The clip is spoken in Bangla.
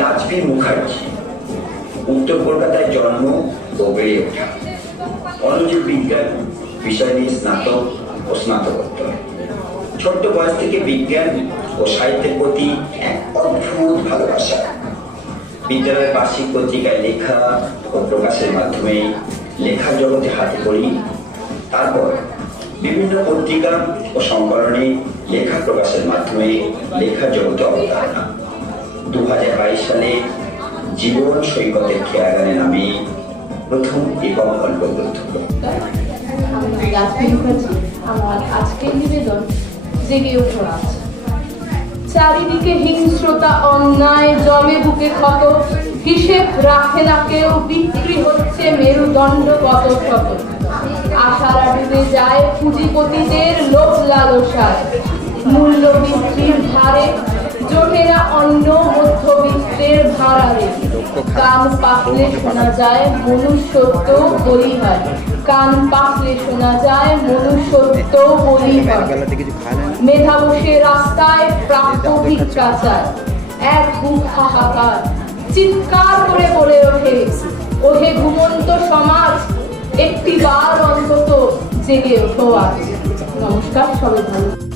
লাজমি মুখার্জি, উত্তর কলকাতায় জন্ম ও বেড়ে ওঠা। অণুজীব বিজ্ঞান বিষয় নিয়ে স্নাতক ও স্নাতকোত্তর। ছোট্ট বয়স থেকে বিজ্ঞান ও সাহিত্যের প্রতি এক অদ্ভুত ভালোবাসা। বিদ্যালয়ের বার্ষিক পত্রিকায় লেখা ও প্রকাশের মাধ্যমে লেখার জগতে হাতে করি। তারপর বিভিন্ন পত্রিকা ও সংকলনে লেখা প্রকাশের মাধ্যমে লেখার জগতে অবতারণা। 2022 সালে জীবন সৈকতের খেয়াগানে নামে প্রথম একক গল্প গ্রন্থ। আমার আজকের নিবেদন জেগে ওঠো আজ। চারিদিকে হিংস্রতা, অন্যায় জমে বুকে ক্ষত, হিসেব রাখে না কেউ, বিক্রি হচ্ছে মেরুদণ্ড কত শত। আশারা ডুবে যায় পুঁজিপতিদের লোভ লালসায়, মূল্য বৃদ্ধির ভারে জোটে না অন্য মধ্যবিত্তের ভাড়ারে। কান পাকলে শোনা যায় মনুষ্যত্ব বলি হয়, কান পাকলে শোনা যায় মনুষ্যত্ব বলি হয়। মেধা বসে রাস্তায় প্রাপ্য ভিক্ষা চায়, এক বুক হাহাকার, চিৎকার করে বলে ওঠে, ওহে ঘুমন্ত সমাজ, একটি বার অন্তত জেগে ওঠো আজ। নমস্কার, সবাই ভালো।